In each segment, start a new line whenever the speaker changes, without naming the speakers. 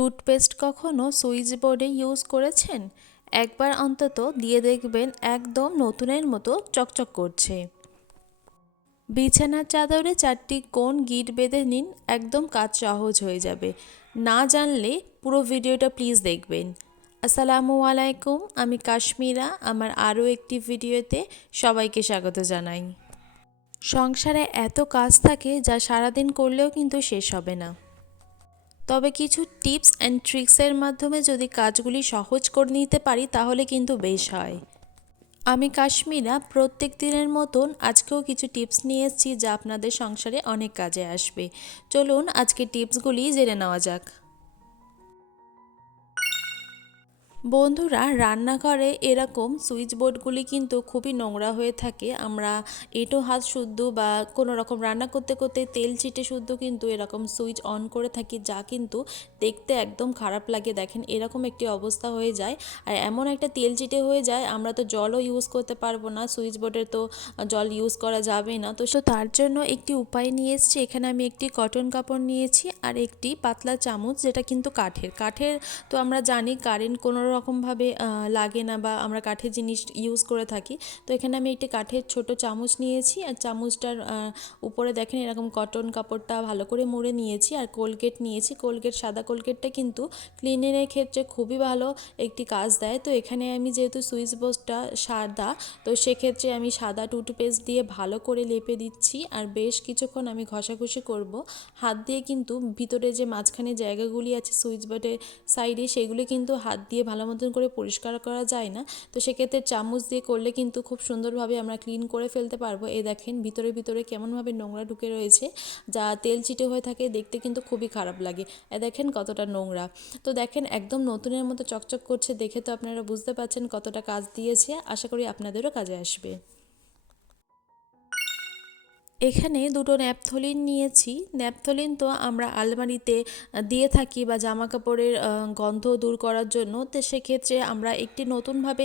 Toothpaste কখনো switch বোর্ডে use করেছেন? একবার অন্তত দিয়ে দেখবেন একদম নতুনের মতো চকচক করছে। বিছানার চাদরে চারটি কোণ গিট বেঁধে নিন, একদম কাজ সহজ হয়ে যাবে। না জানলে পুরো ভিডিওটা প্লিজ দেখবেন। আসসালামু আলাইকুম, আমি কাশ্মীরা, আমার আরও একটি ভিডিওতে সবাইকে স্বাগত জানাই। সংসারে এত কাজ থাকে যা সারাদিন করলেও কিন্তু শেষ হবে না। তবে কিছু টিপস অ্যান্ড ট্রিক্সের মাধ্যমে যদি কাজগুলি সহজ করে নিতে পারি, তাহলে কিন্তু বেশ হয়। আমি কাশ্মীরা প্রত্যেক দিনের মতন আজকেও কিছু টিপস নিয়ে এসেছি যা আপনাদের সংসারে অনেক কাজে আসবে। চলুন আজকে টিপসগুলি জেনে নেওয়া যাক। বন্ধুরা, রান্নাঘরে এরকম সুইচ বোর্ডগুলি কিন্তু খুবই নোংরা হয়ে থাকে। আমরা এঁটো হাত শুদ্ধ বা কোনো রকম রান্না করতে করতে তেল ছিটে শুদ্ধ কিন্তু এরকম সুইচ অন করে থাকি, যা কিন্তু দেখতে একদম খারাপ লাগে। দেখেন, এরকম একটি অবস্থা হয়ে যায়। আর এমন একটা তেল চিটে হয়ে যায়, আমরা তো জলও ইউজ করতে পারব না, সুইচ বোর্ডের তো জল ইউজ করা যাবে না। তো তার জন্য একটি উপায় নিয়ে এসেছি। এখানে আমি একটি কটন কাপড় নিয়েছি আর একটি পাতলা চামচ, যেটা কিন্তু কাঠের। কাঠের তো আমরা জানি, কারেন্ট কোনো রকমভাবে লাগে না বা আমরা কাঠের জিনিস ইউজ করে থাকি। তো এখানে আমি একটি কাঠের ছোট চামচ নিয়েছি আর চামচটার উপরে দেখেন এরকম কটন কাপড়টা ভালো করে মুড়ে নিয়েছি আর কোলগেট নিয়েছি। কোলগেট সাদা কোলগেটটা কিন্তু ক্লিনিংয়ের ক্ষেত্রে খুবই ভালো একটি কাজ দেয়। তো এখানে আমি যেহেতু সুইচ বোর্ডটা সাদা, তো সেক্ষেত্রে আমি সাদা টুথপেস্ট দিয়ে ভালো করে লেপে দিচ্ছি আর বেশ কিছুক্ষণ আমি ঘষাঘষি করব। হাত দিয়ে কিন্তু ভিতরে যে মাঝখানে জায়গাগুলি আছে সুইচ বোর্ডের সাইডে, সেগুলি কিন্তু হাত দিয়ে ভালো মতন করে পরিষ্কার করা যায় না। তো সেক্ষেত্রে চামচ দিয়ে করলে কিন্তু খুব সুন্দরভাবে আমরা ক্লিন করে ফেলতে পারব। এ দেখেন, ভিতরে ভিতরে কেমনভাবে নোংরা ঢুকে রয়েছে, যা তেল চিটে হয়ে থাকে, দেখতে কিন্তু খুবই খারাপ লাগে। এ দেখেন কতটা নোংরা। তো দেখেন, একদম নতুনের মতো চকচক করছে, দেখে তো আপনারা বুঝতে পারছেন কতটা কাজ দিয়েছে। আশা করি আপনাদেরও কাজে আসবে। এখানে দুটো ন্যাপথলিন নিয়েছি। ন্যাপথলিন তো আমরা আলমারিতে দিয়ে থাকি বা জামা কাপড়ের গন্ধ দূর করার জন্য। তো সেক্ষেত্রে আমরা একটি নতুনভাবে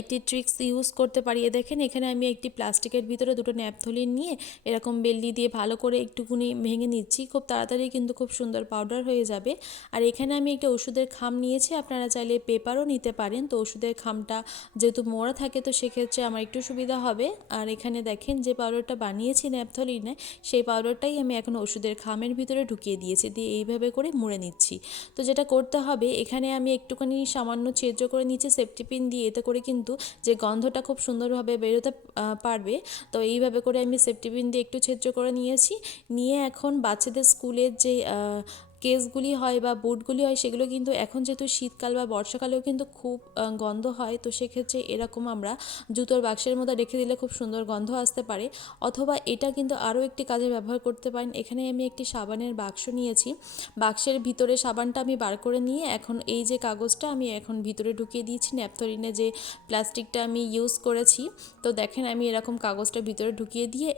একটি ট্রিক্স ইউজ করতে পারি। দেখেন, এখানে আমি একটি প্লাস্টিকের ভিতরে দুটো ন্যাপথলিন নিয়ে এরকম বেল্লি দিয়ে ভালো করে একটুকুনি ভেঙে নিচ্ছি। খুব তাড়াতাড়ি কিন্তু খুব সুন্দর পাউডার হয়ে যাবে। আর এখানে আমি একটা ওষুধের খাম নিয়েছি। আপনারা চাইলে পেপারও নিতে পারেন। তো ওষুধের খামটা যেহেতু মোড়া থাকে, তো সেক্ষেত্রে আমার একটু সুবিধা হবে। আর এখানে দেখেন যে পাউডারটা বানিয়েছি দিয়েছি ন্যাপথলিনে সেই পাউডারটাই আমি এখন ওষুধের খামের ভিতরে ঢুকিয়ে দিয়েছি, দিয়ে এইভাবে করে মুড়ে নিচ্ছি। তো যেটা করতে হবে, এখানে আমি একটুখানি সামান্য ছেদ্র করে নিচ্ছি সেফটিপিন দিয়ে। এতে করে কিন্তু যে গন্ধটা খুব সুন্দরভাবে বেরোতে পারবে। তো এইভাবে করে আমি সেফটিপিন দিয়ে একটু ছেদ্র করে নিয়েছি। নিয়ে এখন বাচ্চাদের স্কুলের যে কেসগুলি হয় বা বুটগুলি হয়, সেগুলো কিন্তু এখন যেহেতু শীতকাল বা বর্ষাকালেও কিন্তু খুব গন্ধ হয়, তো সেক্ষেত্রে এরকম আমরা জুতোর বাক্সের মধ্যে রেখে দিলে খুব সুন্দর গন্ধ আসতে পারে। অথবা এটা কিন্তু আরও একটি কাজে ব্যবহার করতে পারেন। এখানে আমি একটি সাবানের বাক্স নিয়েছি। বাক্সের ভিতরে সাবানটা আমি বার করে নিয়ে এখন এই যে কাগজটা আমি এখন ভিতরে ঢুকিয়ে দিয়েছি। ন্যাপথরিনে যে প্লাস্টিকটা আমি ইউজ করেছি, তো দেখেন আমি এরকম কাগজটা ভিতরে ঢুকিয়ে দিয়ে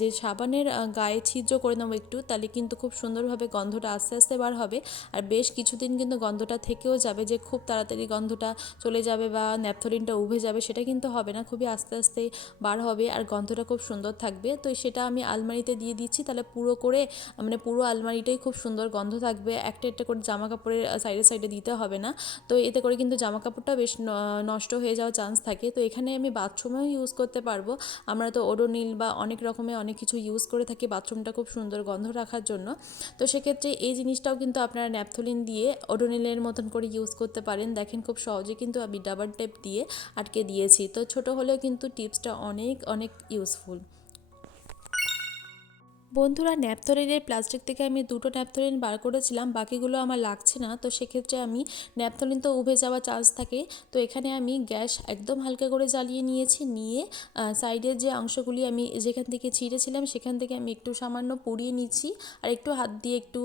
যে সাবানের গায়ে ছিদ্র করে নেব একটু, তাহলে কিন্তু খুব সুন্দরভাবে গন্ধটা আস্তে আস্তে বার হবে। আর বেশ কিছুদিন কিন্তু গন্ধটা থেকেও যাবে যে খুব তাড়াতাড়ি গন্ধটা চলে যাবে বা ন্যাপথলিনটা উভে যাবে সেটা কিন্তু হবে না, খুবই আস্তে আস্তে বার হবে আর গন্ধটা খুব সুন্দর থাকবে। তো সেটা আমি আলমারিতে দিয়ে দিচ্ছি, তাহলে পুরো করে মানে পুরো আলমারিটাই খুব সুন্দর গন্ধ থাকবে। একটা একটা করে জামা কাপড়ের সাইডে সাইডে দিতে হবে না। তো এতে করে কিন্তু জামা কাপড়টা বেশ নষ্ট হয়ে যাওয়ার চান্স থাকে। তো এখানে আমি বাথরুমেও ইউজ করতে পারব। আমরা তো ওডোনিল বা অনেক রকমের অনেক কিছু ইউজ করে থাকি বাথরুমটা খুব সুন্দর গন্ধ রাখার জন্য। তো সেক্ষেত্রে এই জিনিসটাও কিন্তু আপনারা ন্যাপথলিন দিয়ে ওডোনিলের মতন করে ইউজ করতে পারেন। দেখেন খুব সহজে কিন্তু আমি ডাবল টেপ দিয়ে আটকে দিয়েছি। তো ছোট হলেও কিন্তু টিপসটা অনেক অনেক ইউজফুল বন্ধুরা, ন্যাপথলিনের প্লাস্টিক থেকে আমি দুটো ন্যাপথলিন বার করেছিলাম, বাকিগুলো আমার লাগছে না। তো সেক্ষেত্রে আমি ন্যাপথলিন তো উভে যাওয়ার চান্স থাকে। তো এখানে আমি গ্যাস একদম হালকা করে জ্বালিয়ে নিয়েছি, নিয়ে সাইডের যে অংশগুলি আমি যেখান থেকে ছিঁড়েছিলাম, সেখান থেকে আমি একটু সামান্য পুড়িয়ে নিচ্ছি আর একটু হাত দিয়ে একটু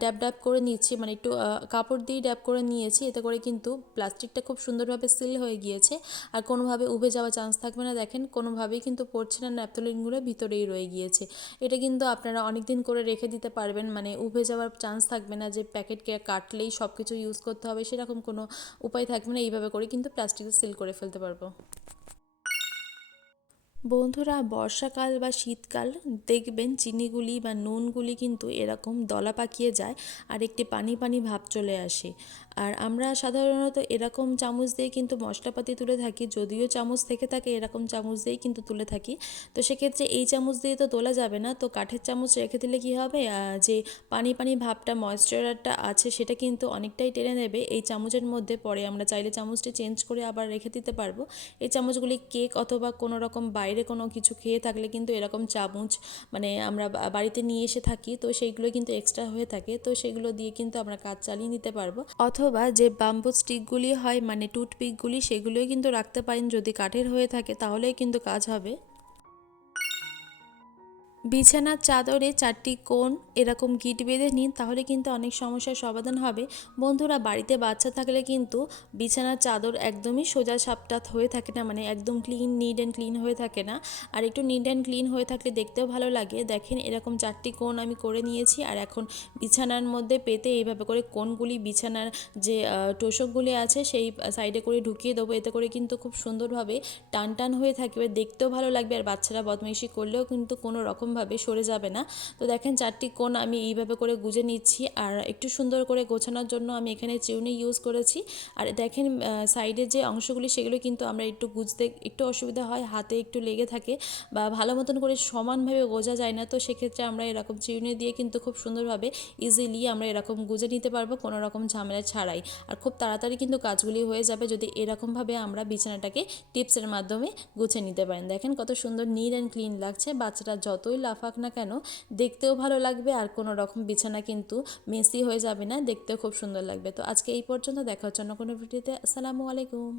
ড্যাব ড্যাব করে নিচ্ছি। মানে একটু কাপড় দিয়ে ড্যাব করে নিয়েছি, এতে করে কিন্তু প্লাস্টিকটা খুব সুন্দরভাবে সিল হয়ে গিয়েছে আর কোনোভাবে উভে যাওয়ার চান্স থাকবে না। দেখেন, কোনোভাবেই কিন্তু পড়ছে না ন্যাপথলিনগুলো, ভিতরেই রয়ে গিয়েছে। এটা কিন্তু আপনারা অনেক দিন করে রেখে দিতে পারবেন। মানে উভে যাওয়ার চান্স থাকবে না যে প্যাকেটকে কাটলেই সব কিছু ইউজ করতে হবে, সেরকম কোনো উপায় থাকবে না। এইভাবে করে কিন্তু প্লাস্টিকে সিল করে ফেলতে পারব। বন্ধুরা, বর্ষাকাল বা শীতকাল, দেখবেন চিনিগুলি বা নুনগুলি কিন্তু এরকম দলা পাকিয়ে যায় আর একটি পানি পানি ভাব চলে আসে। আর আমরা সাধারণত এরকম চামচ দিয়ে কিন্তু মশলাপাতি তুলে থাকি, যদিও চামচ থেকে থাকে এরকম চামচ দিয়েই কিন্তু তুলে থাকি। তো সেক্ষেত্রে এই চামচ দিয়ে তো তোলা যাবে না, তো কাঠের চামচ রেখে দিলে কী হবে? যে পানি পানি ভাবটা ময়েশ্চারটা আছে সেটা কিন্তু অনেকটাই টেনে নেবে। এই চামচের মধ্যে পরে আমরা চাইলে চামচটি চেঞ্জ করে আবার রেখে দিতে পারব। এই চামচগুলি কেক অথবা কোনো রকম বাইরে কোনো কিছু খেয়ে থাকলে কিন্তু এরকম চামচ মানে আমরা বাড়িতে নিয়ে এসে থাকি, তো সেইগুলো কিন্তু এক্সট্রা হয়ে থাকে, তো সেগুলো দিয়ে কিন্তু আমরা কাজ চালিয়ে নিতে পারব। অথবা যে বাম্বু স্টিকগুলি হয় মানে টুথপিকগুলি সেগুলোই কিন্তু রাখতে পারেন যদি কাঠের হয়ে থাকে, তাহলেই কিন্তু কাজ হবে। বিছানার চাদরে চারটি কোণ এরকম গিট বেঁধে নিন তাহলে কিন্তু অনেক সমস্যার সমাধান হবে। বন্ধুরা বাড়িতে বাচ্চা থাকলে কিন্তু বিছানার চাদর একদমই সোজা সাপটাত হয়ে থাকে না মানে একদম ক্লিন নিট অ্যান্ড ক্লিন হয়ে থাকে না। আর একটু নিট অ্যান্ড ক্লিন হয়ে থাকলে দেখতেও ভালো লাগে। দেখেন এরকম চারটি কোণ আমি করে নিয়েছি আর এখন বিছানার মধ্যে পেতে এইভাবে করে কোণগুলি বিছানার যে আহ, তোষকগুলি আছে সেই সাইডে করে ঢুকিয়ে দেবো। এতে করে কিন্তু খুব সুন্দরভাবে টান টান হয়ে থাকবে দেখতেও ভালো লাগবে। আর বাচ্চারা বদমাইশি করলেও কিন্তু কোনো রকমভাবে সরে যাবে না। তো দেখেন চারটি কোণ আমি এইভাবে করে গুজে নিচ্ছি আর একটু সুন্দর করে গোছানোর জন্য আমি এখানে চিউনি ইউজ করেছি। আর দেখেন সাইডের যে অংশগুলি সেগুলো কিন্তু আমরা একটু গুজতে একটু অসুবিধা হয়, হাতে একটু লেগে থাকে বা ভালো মতন করে সমানভাবে গোজা যায় না। তো সেক্ষেত্রে আমরা এরকম চিউনি দিয়ে কিন্তু খুব সুন্দরভাবে ইজিলি আমরা এরকম গুজে নিতে পারব কোনো রকম ঝামেলা ছাড়াই। আর খুব তাড়াতাড়ি কিন্তু কাজগুলি হয়ে যাবে যদি এরকমভাবে আমরা বিছানাটাকে টিপসের মাধ্যমে গুছে নিতে পারেন। দেখেন কত সুন্দর নিট অ্যান্ড ক্লিন লাগছে। বাচ্চারা যতই লাফাক না কেন, দেখতেও ভালো লাগবে আর কোনো রকম বিছানা কিন্তু মেসি হয়ে যাবে না, দেখতেও খুব সুন্দর লাগবে। তো আজকে এই পর্যন্ত, দেখা হচ্ছে অন্য কোনো ভিডিওতে। আসসালামু আলাইকুম।